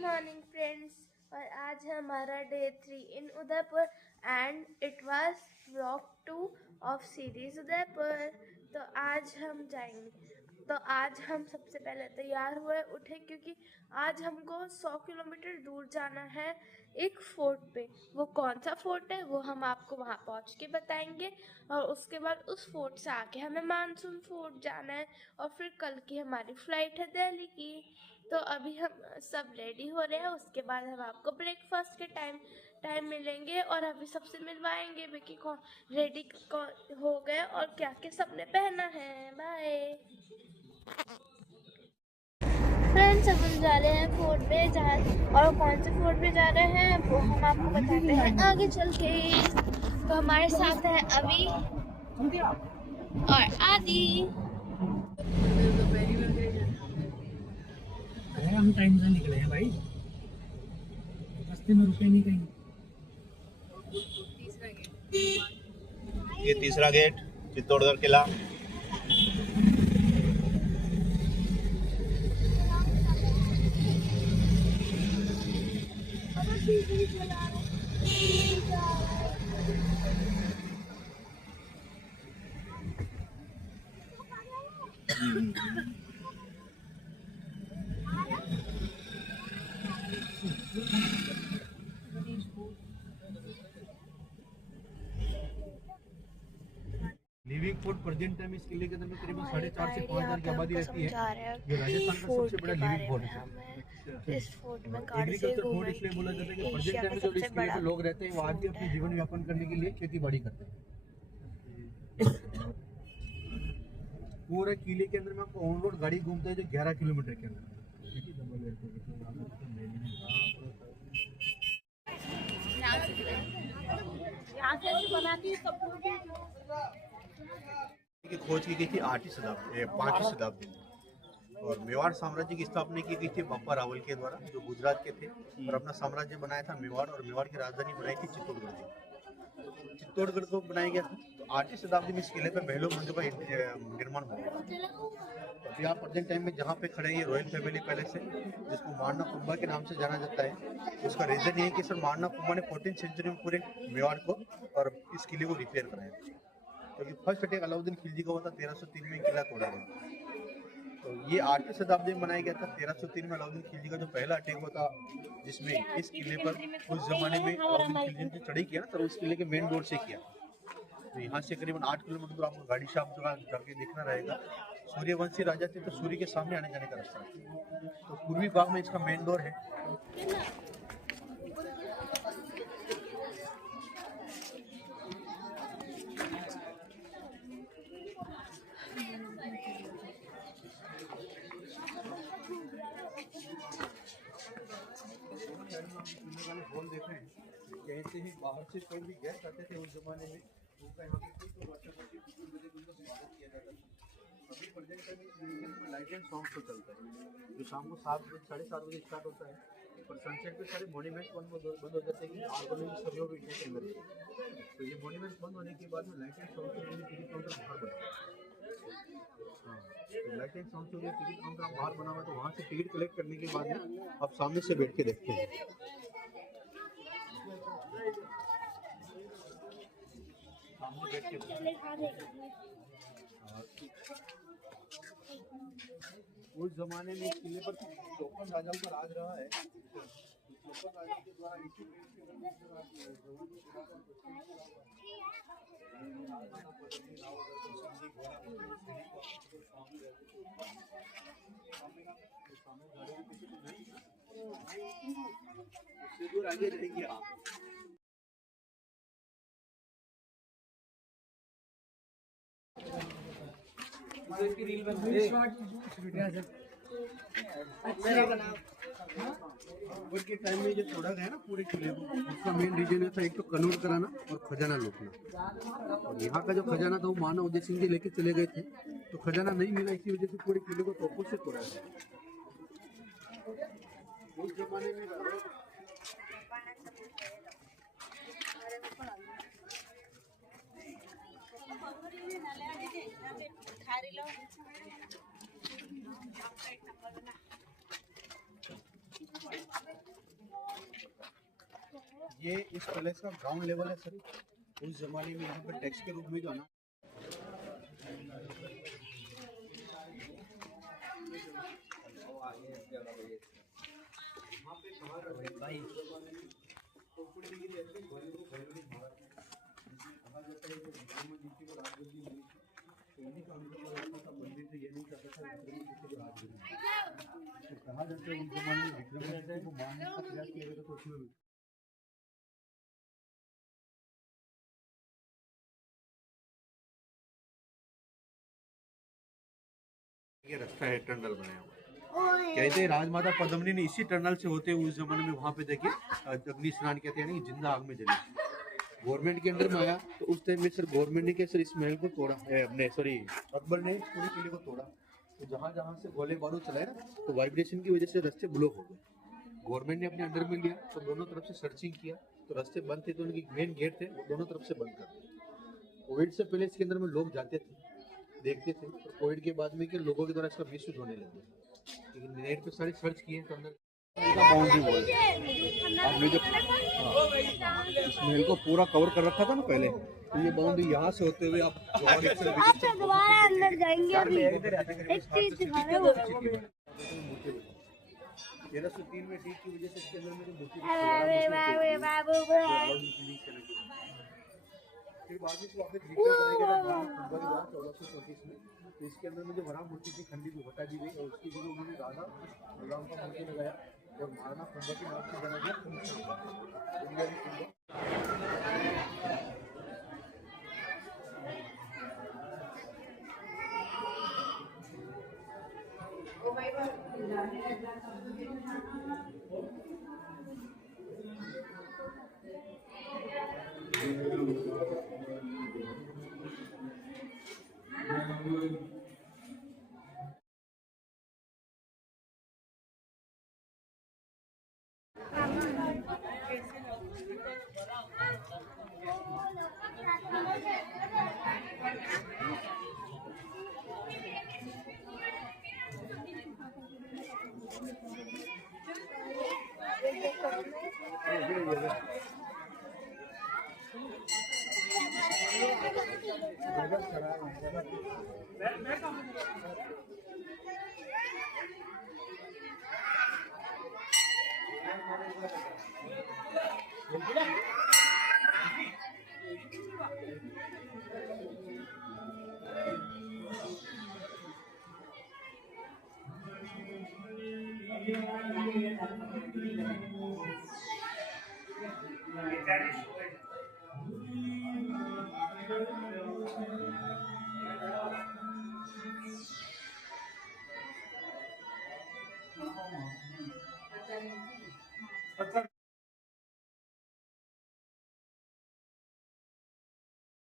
Morning friends. और आज है हमारा day 3 in Udaipur and it was vlog 2 of series Udaipur. तो आज हम जाएंगे। तो आज हम सबसे पहले तैयार हुए उठे क्योंकि आज हमको 100 किलोमीटर दूर जाना है एक फोर्ट पे। वो कौन सा फोर्ट है वो हम आपको वहाँ पहुँच के बताएंगे। और उसके बाद उस फोर्ट से आके हमें मानसून फोर्ट जाना है। और फिर कल की हमारी फ्लाइट है दिल्ली की। तो अभी हम सब रेडी हो रहे हैं। उसके बाद हम आपको ब्रेकफास्ट के टाइम मिलेंगे और अभी सबसे मिलवाएंगे कि कौन रेडी हो गए और क्या क्या सबने पहना है। बाय फ्रेंड्स, अब हम जा रहे हैं फोर्ट पे और कौन से फोर्ट पे जा रहे हैं वो हम आपको बताते हैं आगे चल के। तो हमारे साथ है अभी और आदि। हम टाइम से निकले हैं भाई, रास्ते में रुके नहीं कहीं। ये तीसरा गेट चित्तौड़गढ़ किला। लिविंग फूड प्रेजेंट टाइम इस किले के अंदर में करीबन 4.5 से 5,000 की आबादी रहती है। ये राजस्थान का सबसे बड़ा लिविंग फूड है। इस फोर्ट में कार से एग्रीकल्चर फूड इसलिए बोला जाता है कि प्रेजेंट टाइम में जो इस किले पे लोग रहते हैं वो आज भी अपने जीवन यापन करने के लिए खेती बाड़ी करते हैं। पूरे किले के अंदर में आपको ऑन रोड गाड़ी घूमता है जो 11 किलोमीटर के अंदर। की खोज की गई थी 8वीं शताब्दी 5वीं शताब्दी में। और मेवाड़ साम्राज्य की स्थापना की गई थी बप्पा रावल के द्वारा, जो गुजरात के थे और अपना साम्राज्य बनाया था मेवाड़। और मेवाड़ की राजधानी बनाई थी चित्तौड़गढ़। चित्तौड़गढ़ को बनाया गया था। तो 8वीं शताब्दी में इस किले पर महलों मंदिर का निर्माण हुआ। अभी आप प्रेजेंट टाइम में जहाँ पे खड़े हैं ये रॉयल फैमिली पैलेस है, जिसको मारना कुंभा के नाम से जाना जाता है। उसका रीजन ये है कि सर मारना कुंभा ने 14वीं सेंचुरी में पूरे मेवाड़ को और इस किले को रिपेयर कराया। क्योंकि फर्स्ट अटैक अलाउद्दीन खिलजी का हुआ था 1303 में किला तोड़ा गया। तो ये 8वीं शताब्दी में बनाया गया था। 1303 में अलाउद्दीन खिलजी का जो पहला अटैक हुआ था, जिसमें इस किले पर उस जमाने में अलाउद्दीन खिलजी ने चढ़ाई किया ना, तो उस किले के मेन रोड से किया। तो यहाँ से करीबन 8 किलोमीटर दूर आपको गाड़ी से आप जाके देखना रहेगा। सूर्यवंशी राजा थे तो सूर्य के सामने आने जाने का रास्ता है। तो पूर्वी भाग में इसका मेन डोर है। होल देख रहे हैं, कैसे ही बाहर से कोई भी गेस्ट आते थे उस जमाने में, उनका यहाँ पे स्वागत किया जाता था। अभी प्रेजेंट टाइम में लाइट एंड सॉन्ग शो चलता है, जो शाम को 7 बजे 7:30 बजे स्टार्ट होता है। और सनसेट पे सारे मॉन्यूमेंट्स बंद हो जाते हैं कि आर्गोनॉमिक सभी भी इंडिया के अंदर। तो ये मॉन्यूमेंट्स बंद होने के बाद में light and song show ticket counter बाहर बना। तो light and sound show ticket counter बाहर बना हुआ, तो वहाँ से टिकट कलेक्ट करने के बाद में आप सामने से बैठ के देखते हैं। उस जमाने में किले पर 54 राजाओं का राज रहा है। 54 राजाओं के द्वारा दूर आगे रहेंगे आप। के टाइम में जो तोड़ा गया ना पूरे किले को, उसका मेन रीजन था एक तो कन्वर्ट कराना और खजाना लूटना। और यहाँ का जो खजाना था वो महाराणा उदय सिंह जी लेके चले गए थे, तो खजाना नहीं मिला, इसी वजह से पूरे किले को तोपों से तोड़ा गया। उस जमाने में ये इस पैलेस का ग्राउंड लेवल है सर। उस जमाने में यहाँ पर टैक्स के रूप में जो है ना कहा जाता है उस जमाने में विक्रमादित्य को मारने का प्रयास किया गया था, तो उसमें ये रास्ता है, टनल बनाया हुआ। कहते हैं राजमाता पद्मिनी ने इसी टनल से होते हुए उस जमाने में वहां पे देखिए अग्नि स्नान कहते हैं ना, जिंदा आग में जली। गवर्नमेंट के अंडर में आया तो उस टाइम में सर गवर्नमेंट ने क्या सर इस महल को तोड़ा, सॉरी अकबर ने पूरे किले को तोड़ा। तो जहाँ जहाँ से गोले बारूद चलाए ना, तो वाइब्रेशन की वजह से रास्ते ब्लॉक हो गए। गवर्नमेंट ने अपने अंडर में लिया तो दोनों तरफ से सर्चिंग किया, तो रास्ते बंद थे, तो उनकी मेन गेट थे वो दोनों तरफ से बंद कर दिए। कोविड से पहले इसके अंदर में लोग जाते थे, देखते थे, तो कोविड के बाद में क्या लोगों के द्वारा इसका मिसयूज होने लगे। लेकिन नेट पे सारी सर्च किए तो अंदर बाउंड्री वॉल आपने जो इस महल को पूरा कवर कर रखा था ना पहले, तो ये बाउंड्री यहाँ से होते हुए आप दोबारा अंदर जाएंगे। अभी एक चीज दिखा रहे हो 1303 में ठीक की वजह से इसके अंदर में जो मूर्ति फिर बाद में वापस रिपेयर करेगा 1434 में। तो इसके अंदर में जो बड़ा मूर्ति थी खंडी को हटा दी गई और उसकी जगह उन्होंने राधा बलराम का मूर्ति लगाया और महाराणा कुंभा के नाम से बना दिया कुंभ।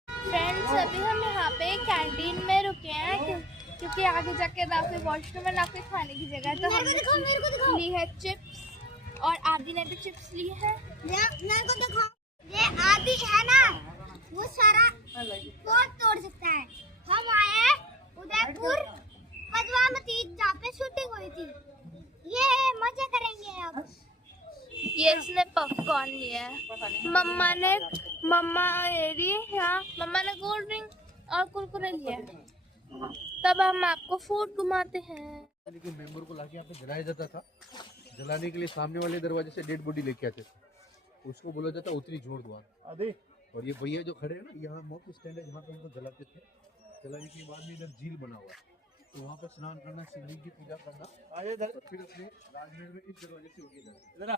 फ्रेंड्स, अभी हम यहाँ पे कैंटीन में रुके हैं क्योंकि आगे जाके ना कोई वॉशरूम है ना कोई खाने की जगह है। तो हमने ली है चिप्स और आदि ने भी चिप्स ली है। मेरे को दिखाओ, ये आदि है ना वो सारा बहुत तोड़ सकता है। हम आए हैं उदयपुर पद्मावती जहाँ पे शूटिंग हुई थी। ये मजा करेंगे अब। ये इसने पॉपकॉर्न लिया है, मम्मा ने कोल्ड ड्रिंक और कुरकुरे लिए। तब हम आपको फूड घुमाते हैं। लेकिन मेंबर को लाके यहाँ पे जलाया जाता था। जलाने के लिए सामने वाले दरवाजे से डेड बॉडी लेके आते थे, उसको बोला जाता उत्तरी जोड़ द्वार। और ये भैया जो खड़े हैं ना, यहाँ मुख्य स्टैंड है जहाँ पे उनको जलाते थे। जलाने के बाद में इधर झील बना हुआ है, तो वहाँ पे स्नान करना, शिवलिंग की पूजा करना, और फिर अपने राजमहल में इस दरवाजे से होके जाना।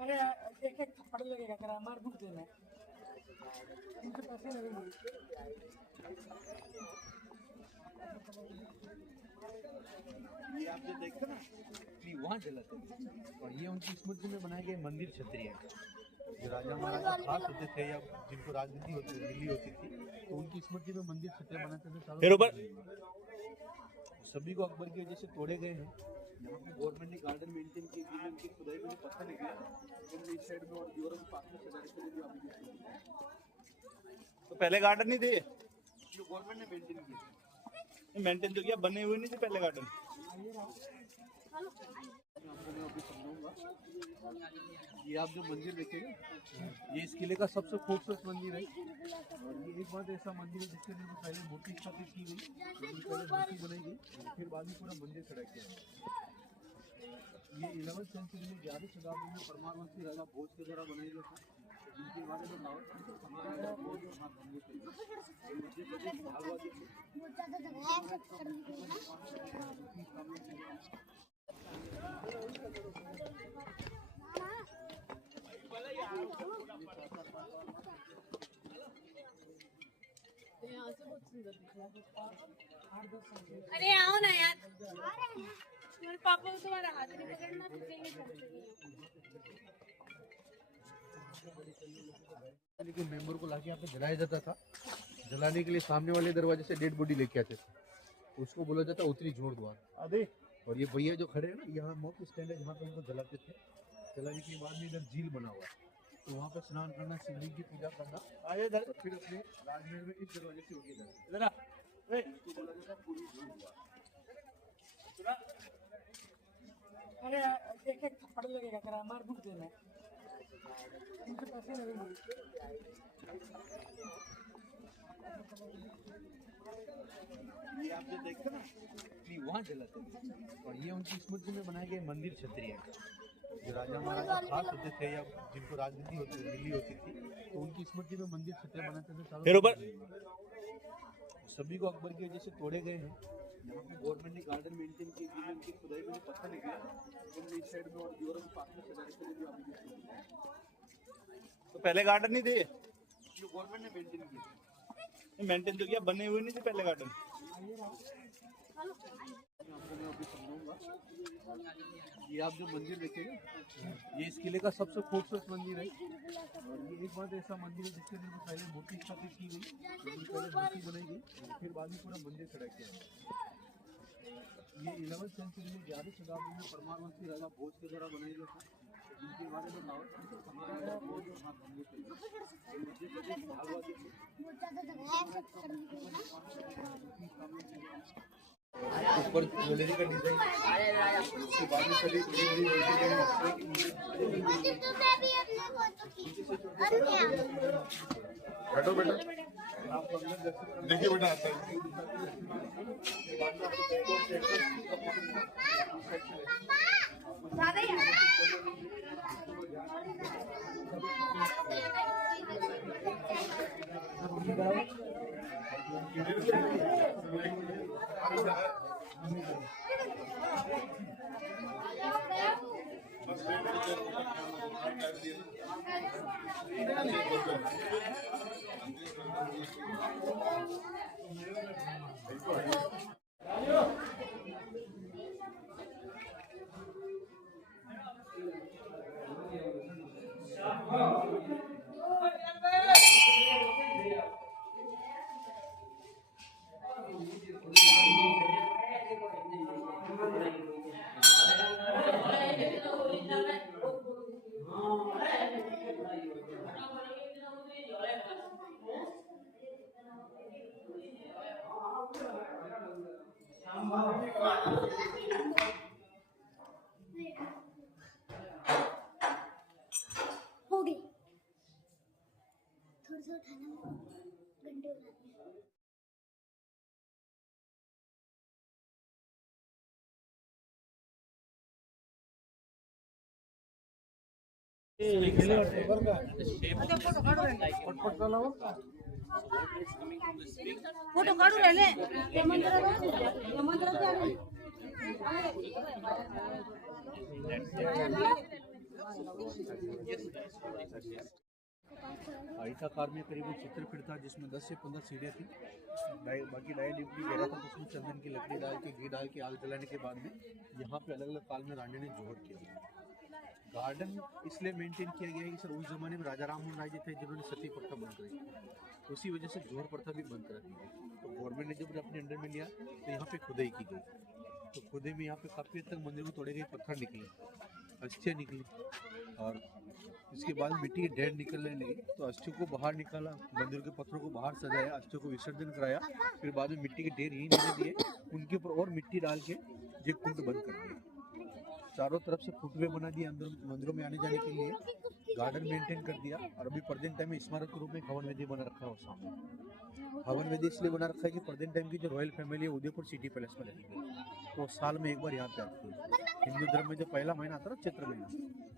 अरे एक थप्पड़ लगेगा, करा मार भूख देना, उनके पैसे लगेंगे। ये आप जो देखते ना, ये वहाँ जलाते हैं। और ये उनकी स्मृति में बनाए गए मंदिर छतरी है। जो राजा महाराजा खास होते थे या जिनको राजनीति होती दिल्ली होती थी, तो उनकी स्मृति में मंदिर छतरी बनाते थे। फिर ऊपर सभी को अकबर की वजह से तोड़े गए हैं। यहाँ पे गवर्नमेंट ने गार्डन मेंटेन किए, उनकी खुदाई में पत्थर निकला इस साइड में और दीवारों के पास में सजाने के लिए भी अभी तो पहले गार्डन नहीं थे, जो गवर्नमेंट ने मेंटेन किए, मेंटेन तो किया, बने हुए नहीं थे पहले गार्डन। आपको मैं अभी समझाऊंगा। ये आप जो मंदिर देखेंगे, ये इस किले का सबसे खूबसूरत मंदिर है। और ये एक बात ऐसा मंदिर है जिसके लिए पहले मूर्ति स्थापित की गई, पहले मूर्ति बनाई गई, फिर बाद में पूरा मंदिर खड़ा किया गया। ये 11वीं सेंचुरी में 11वीं शताब्दी में परमारवंशी राजा भोज के द्वारा बनाई गई थी, जिनके बारे में दावत हमारा भोज और हाथ होंगे थे। मध्य प्रदेश भागवत बहुत ज्यादा जगह है सब करने के लिए अरे आओ ना यार, मेरे पापा को तुम्हारा हाथ नहीं पकड़ना तो कहीं लेकिन मेंबर को लाके यहाँ पे जलाया जाता था। जलाने के लिए सामने वाले दरवाजे से डेड बॉडी लेके आते थे, उसको बोला जाता उत्तरी जोड़ द्वार। और ये भैया जो खड़े हैं ना, यहाँ मौके स्टैंड है जहाँ पे उनको जलाते थे। जलाने के बाद में इधर झील बना हुआ है, तो वहाँ पे स्नान करना, शिवलिंग की पूजा करना, आए इधर फिर अपने राजमहल में इस दरवाजे से होके जाते। इधर आ, इसको बोला जाता है पूरी जोड़ द्वार। अरे एक एक थप्पड़ लगेगा, करा मार भूख देना मुझे पैसे लगेंगे। ये आप जो देखते हैं ना, ये वहाँ जलाते हैं। और ये उनकी स्मृति में बनाए गए मंदिर क्षत्रिय है, जो राजा महाराजा खास होते थे या जिनको राजनीति मिली होती थी, तो उनकी स्मृति में मंदिर क्षत्रिय बनाते थे। सभी को अकबर की वजह से तोड़े गए हैं। यहाँ पे गवर्नमेंट ने गार्डन मेंटेन किए, जिनमें उनकी खुदाई में पत्थर निकले, उन्होंने इस साइड में और यूरोप पार्क में सजाने के लिए भी अभी तो पहले गार्डन नहीं थे, जो गवर्नमेंट ने मेंटेन किए। मेंटेन तो किया, बने हुए नहीं थे पहले गार्डन। आपको मैं अभी समझाऊंगा। ये आप जो मंदिर देखेंगे, ये इस किले का सबसे खूबसूरत मंदिर है। और ये एक बात ऐसा मंदिर है जिसके लिए पहले मूर्ति स्थापित की गई, पहले मूर्ति बनाई गई, फिर बाद में पूरा मंदिर खड़ा किया गया। ये 11वीं सेंचुरी में 11वीं शताब्दी में परमारवंशी राजा भोज के द्वारा बनाई गई थी, जिनके बारे में दावत हमारा भोज और हाथ होंगे थे। मध्य प्रदेश भागवत बहुत ज्यादा जगह है सब करने के लिए ऊपर ज्वेलरी का डिजाइन, उसके बाद में सभी यूट्यूब पे भी अपने फोटो खींचो और क्या हटो बेटा, आप अंदर देखिए बेटा आता है। ज्यादा ही हो गई थोड़ा सा उठाना घंटे उठाने फोटो काढू राहिले ते आयताकार में करीबन चित्रपीठ था, जिसमें 10 से 15 सीढ़ियाँ थी। बाकी डाई डिब्बी घेरा था, उसमें चंदन की लकड़ी डाल के, घी डाल के आग जलाने के बाद में यहाँ पे अलग अलग काल में रानी ने जोहर किया। गार्डन इसलिए मेंटेन किया गया है कि सर उस जमाने में राजा राम मोहन राय जी थे जिन्होंने सती प्रथा बंद करी, उसी वजह से जोहर प्रथा भी बंद करा दी गई। तो गवर्नमेंट ने जब अपने अंडर में लिया तो यहाँ पे खुदाई की गई, तो खुदाई में यहाँ पे काफ़ी हद तक मंदिर को तोड़े गए पत्थर निकले, अस्थियाँ निकली, और इसके बाद मिट्टी के ढेर निकलने लगी। तो अस्थियों को बाहर निकाला, मंदिर के पत्थरों को बाहर सजाया, अस्थियों को विसर्जन कराया, फिर बाद में मिट्टी के ढेर यहीं रहने दिए, उनके ऊपर और मिट्टी डाल के ये कुंड बंद कर दिया। चारों तरफ से फुटवे बना दिए अंदर मंदिरों में आने जाने के लिए, गार्डन मेंटेन कर दिया। और अभी प्रेजेंट टाइम में स्मारक के रूप में हवन वेदी बना रखा है। और सामने हवन वेदी इसलिए बना रखा है कि प्रेजेंट टाइम की जो रॉयल फैमिली है उदयपुर सिटी पैलेस में रहती है, तो साल में एक बार यहाँ पे आती है। हिंदू धर्म में जो पहला महीना आता है ना, चैत्र महीना,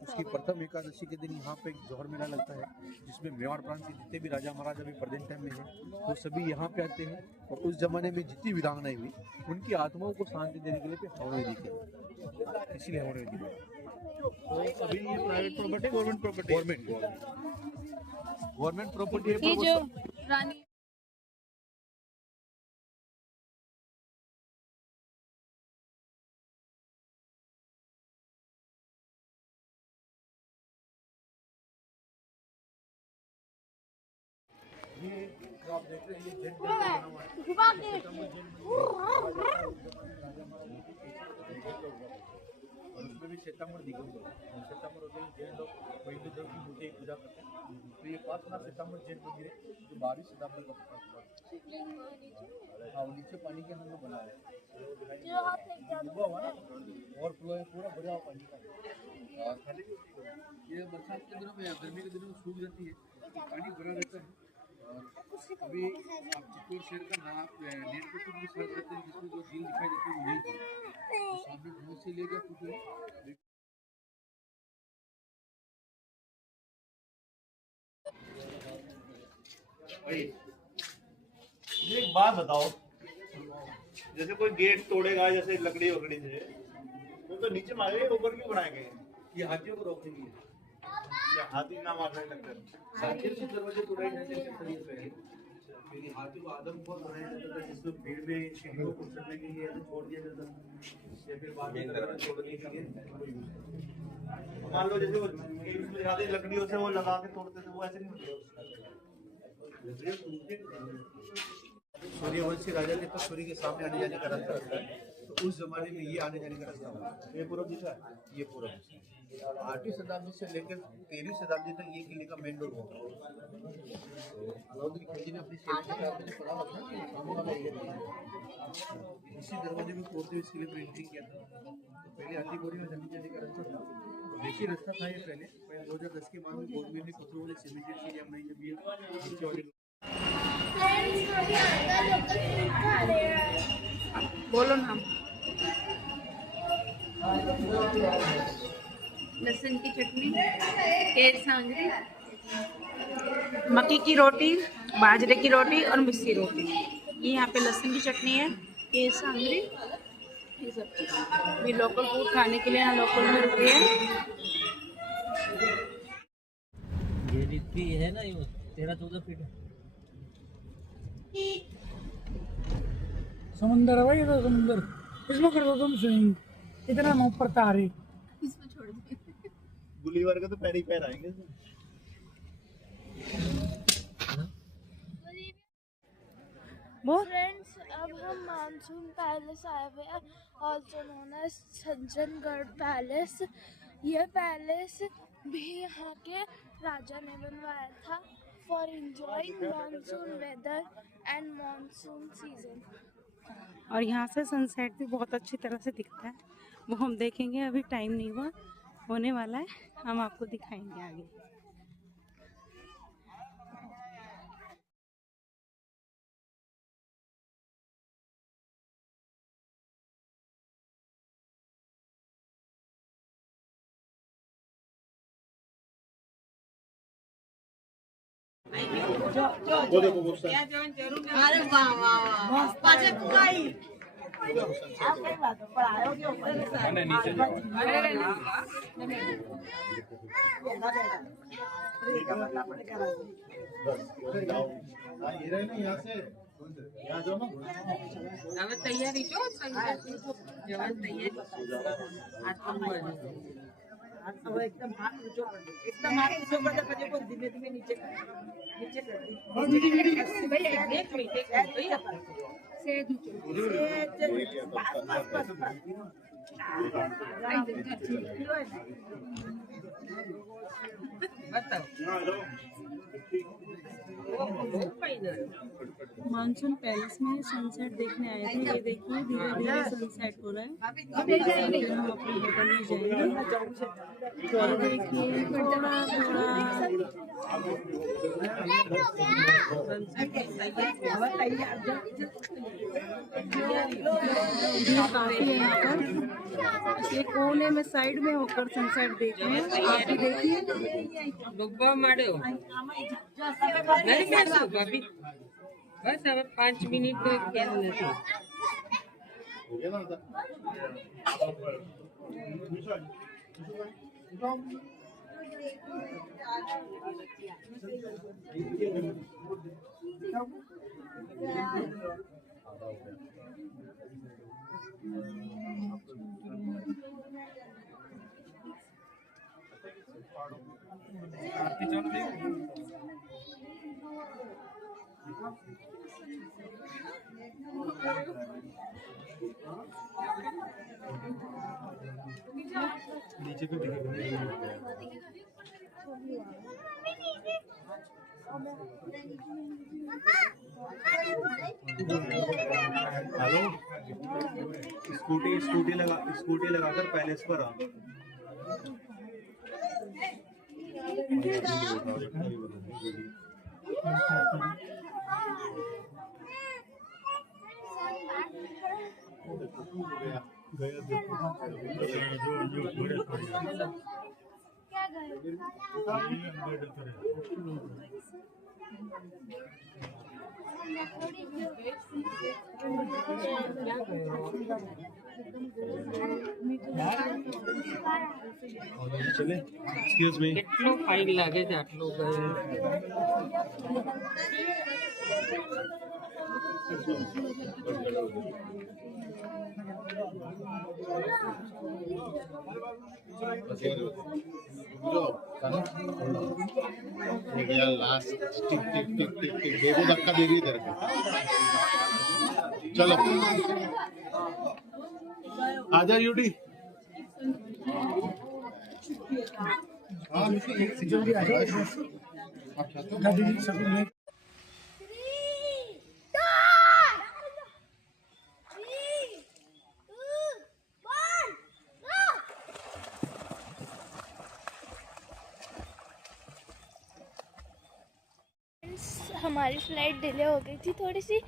उसकी प्रथम एकादशी के दिन यहाँ पे एक जौहर मेला लगता है, जिसमें मेवाड़ प्रांत के जितने भी राजा महाराजा अभी प्रेजेंट टाइम में हैं वो सभी यहाँ पे आते हैं। और उस जमाने में जितनी वीरांगनाएं हुई उनकी आत्माओं को शांति देने के लिए हवन वेदी किया, इसीलिए हवन वेदी तो अभी ये private property government property? Government property ये जो रानी आप देख रहे हैं ये जेट बना हुआ है। और उसमें भी श्वेतांबर दिगंबर, श्वेतांबर होते हैं जैन लोग हिंदू धर्म की मूर्ति की पूजा करते हैं। तो ये 5 श्वेतांबर जैन मंदिर है जो 12वीं शताब्दी का हाँ, नीचे पानी के अंदर बना है, डूबा हुआ ना, और पूरा भरा हुआ पानी का। और ये बरसात के दिनों में या गर्मी के दिनों में सूख जाती है, पानी भरा रहता है। और अभी आप चित्तौड़ शहर का नेट पे कुछ भी सर्च करते हैं जिसमें जो झील दिखाई देती है वो यही थी। तो सामने बहुत से ले गया कुछ ये एक बात बताओ, जैसे कोई गेट तोड़ेगा जैसे लकड़ी वकड़ी से, तो नीचे मारे ऊपर क्यों बनाए गए? ये हाथियों को रोकने के लिए, या हाथी ना मारने लगकर हाथियों से दरवाजे तोड़ाए जाते थे शरीर पे। फिर हाथियों को आदमखोर बनाया जाता था, जिसमें भीड़ में सीढ़ी को कुचलने के लिए छोड़ दिया जाता था, या फिर बाद में दरवाजे तोड़ने के लिए। मान लो जैसे वो ज्यादा लकड़ियों से वो लगा के तोड़ते थे, वो ऐसे नहीं होते। सूर्यवंशी राजा थे तो सूर्य के सामने आने जाने का रास्ता रहता है, तो उस जमाने में ये आने जाने का रास्ता हुआ। ये पूरा दिखा है, ये पूरा 8वीं शताब्दी से लेकर 13वीं शताब्दी तक ये किले का मेन रोड होगा। अलाउद्दीन खिलजी ने अपनी सेना के साथ में पड़ा रखा कि सामने वाला ये इसी दरवाजे में तोड़ते हुए इस किले पर एंट्री किया था। तो पहले हाथी घोड़े में जाने जाने का रास्ता था, वैसे रास्ता था ये पहले 2010 के बाद में गवर्नमेंट ने पत्थरों वाले सीमेंटेड से हम नहीं जब ये नीचे वाले बोलो नाम। लहसुन की चटनी, केर सांगरी, मक्की की रोटी, बाजरे की रोटी और मिस्सी रोटी। ये यहाँ पे लहसुन की चटनी है, केर सांगरी, ये सब चीज़। ये लोकल फूड खाने के लिए यहाँ लोकल में रुके हैं। ये रिक्ति है ना, ये 13-14 फीट है। समुंदर है भाई, ये तो समुंदर। इसमें कर दो तुम स्विमिंग, इतना मुंह पर तारे। इसमें छोड़ दे। गुलीवर के तो पैर ही पैर आएंगे। फ्रेंड्स, अब हम मानसून पैलेस आए हुए हैं, also known as Sajjangarh palace. ये पैलेस भी यहाँ के राजा ने बनवाया था for enjoying monsoon weather and monsoon season. और यहाँ से सनसेट भी बहुत अच्छी तरह से दिखता है, वो हम देखेंगे। अभी टाइम नहीं हुआ, होने वाला है, हम आपको दिखाएंगे आगे। वो देखो वो सब ये रहे ना यहाँ से यहाँ जाओ ना। હવે તૈયારી જો જવાન તૈયારી एकदम हाथ ऊंचो कर दे, एकदम हाथ ऊंचो कर दे, પછી કોઈ ધીમે ધીમે નીચે कर दे भाई। एक मिनट भैया सेज ऊंचो, सेज बस बस बस मानसून पैलेस में सनसेट देखने आए थे। ये देखिए धीरे धीरे सनसेट हो रहा है। फिर हम अपने होटल में जाएंगे। और देखिए थोड़ा थोड़ा भीड़ काफी है यहाँ पर। ये कोने में साइड में होकर सनसेट देख रहे हैं। आप भी देखिए। बस अब 5 मिनट तो खेल लेते हैं। नीचे को दिखेगा। हेलो, स्कूटी लगाकर पैलेस पर आ। चले, एक्सक्यूज मी, કેટલો ફાઇન લાગે છે આટલો लास्ट टिक टिक टिक टिक टिक देखो धक्का देगी इधर चलो आजा यूडी हमारी फ्लाइट डिले हो गई थी थोड़ी सी,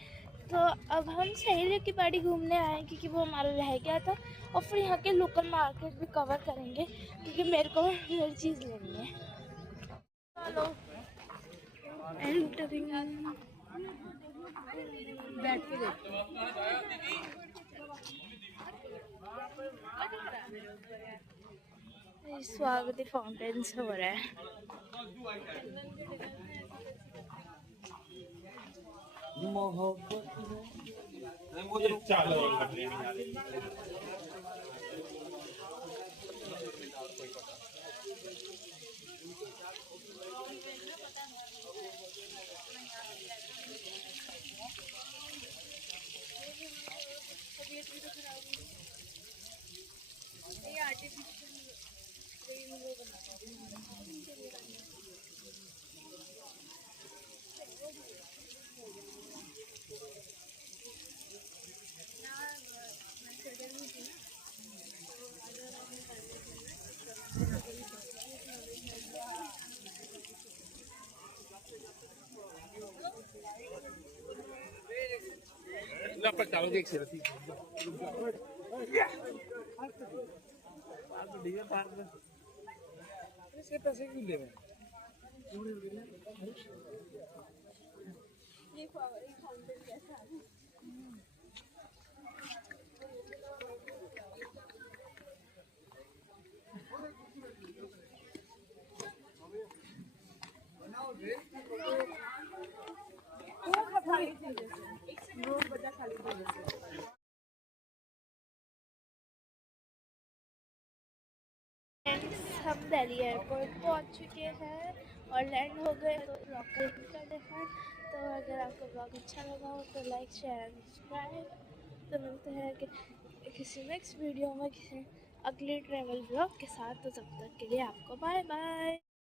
तो अब हम सहेली की बाड़ी घूमने आए क्योंकि वो हमारा रह गया था। और फिर यहाँ के लोकल मार्केट भी कवर करेंगे क्योंकि मेरे को मेरी चीज़ लेनी है। चलो एंटरिंग, बैठ के देखो स्वागत फाउंटेन से हो रहा है। चालू देख से रही इसके पैसे क्यों ले रहे हैं? हम दिल्ली एयरपोर्ट पहुंच चुके हैं और लैंड हो गए, तो ब्लॉग कर देखा। तो अगर आपको ब्लॉग अच्छा लगा हो तो लाइक शेयर एंड सब्सक्राइब। तो मिलते हैं कि किसी नेक्स्ट वीडियो में किसी अगले ट्रैवल ब्लॉग के साथ। तो तब तक के लिए आपको बाय बाय।